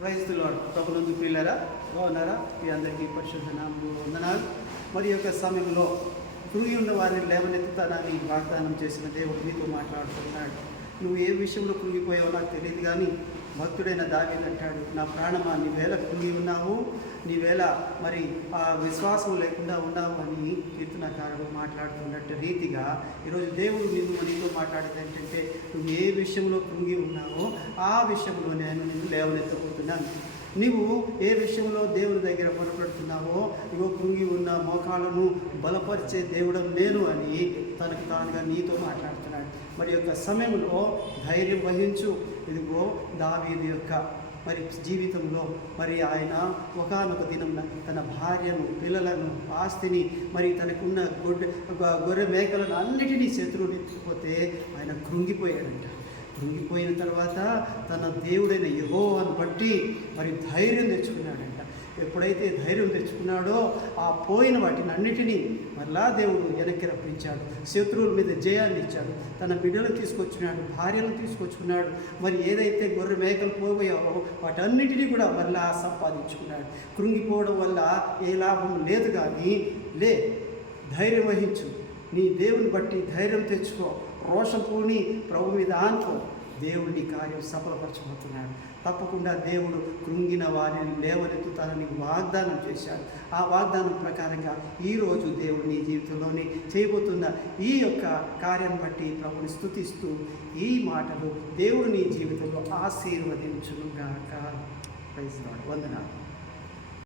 క్రైస్తులాడు ప్రభునందు పిల్లరా బాగున్నారా? మీ అందరికీ పరిశుద్ధ నామములో వందనాలు. మరి యొక్క సమయంలో కృంగి ఉన్న వారిని లేవనెత్తుతానని వాగ్దానం చేసిన దేవుడు మీతో మాట్లాడుతున్నాడు. నువ్వు ఏ విషయంలో కృంగిపోయావో నాకు తెలియదు కానీ భక్తుడైన దావీదంటాడు నా ప్రాణమా? నీ వేళ కృంగి ఉన్నావు? నీవేళ మరి ఆ విశ్వాసం లేకుండా ఉన్నావు అని కీర్తనకారుడు మాట్లాడుతున్నట్టు రీతిగా ఈరోజు దేవుడు నిన్ను నీతో మాట్లాడేది ఏంటంటే నువ్వు ఏ విషయంలో కృంగి ఉన్నావో ఆ విషయంలో నేను నిన్ను లేవనెత్తబోతున్నాను నీవు ఏ విషయంలో దేవుని దగ్గర పొరపడుతున్నావో ఇగో కృంగి ఉన్న మోకాలను బలపరిచే దేవుడు నేను అని తనకు తానుగా నీతో మాట్లాడుతున్నాడు. మరి యొక్క సమయంలో ధైర్యం వహించు. ఇదిగో దావీది యొక్క మరి జీవితంలో మరి ఆయన ఒకనొక దినం తన భార్యను పిల్లలను ఆస్తిని మరి తనకున్న గొడ్డ గొర్రె మేకలను అన్నిటినీ శత్రువుని ఎత్తుకుపోతే ఆయన కృంగిపోయాడంట. కృంగిపోయిన తర్వాత తన దేవుడైన యహోవాను బట్టి మరి ధైర్యం తెచ్చుకున్నాడంట. ఎప్పుడైతే ధైర్యం తెచ్చుకున్నాడో ఆ పోయిన వాటిని అన్నిటినీ మరలా దేవుడు వెనక్కి రప్పించాడు. శత్రువుల మీద జయాన్ని ఇచ్చాడు. తన బిడ్డలు తీసుకొచ్చినాడు భార్యలు తీసుకొచ్చుకున్నాడు. మరి ఏదైతే గొర్రె మేకలు పోయావో వాటన్నిటినీ కూడా మరలా సంపాదించుకున్నాడు. కృంగిపోవడం వల్ల ఏ లాభం లేదు కానీ లే ధైర్యం వహించు. నీ దేవుని బట్టి ధైర్యం తెచ్చుకో. రోషం పూని ప్రభు మీద ఆనుకో. దేవుడు నీ కార్యం సఫలపరచబోతున్నాడు. తప్పకుండా దేవుడు కృంగిన వారిని లేవనెత్తుతానని వాగ్దానం చేశాడు. ఆ వాగ్దానం ప్రకారంగా ఈరోజు దేవుడు నీ జీవితంలోని చేయబోతున్న ఈ యొక్క కార్యాన్ని బట్టి ప్రభుని స్థుతిస్తూ ఈ మాటలు దేవుడు నీ జీవితంలో ఆశీర్వదించునుగాక. ప్రైజ్ వందనాలు.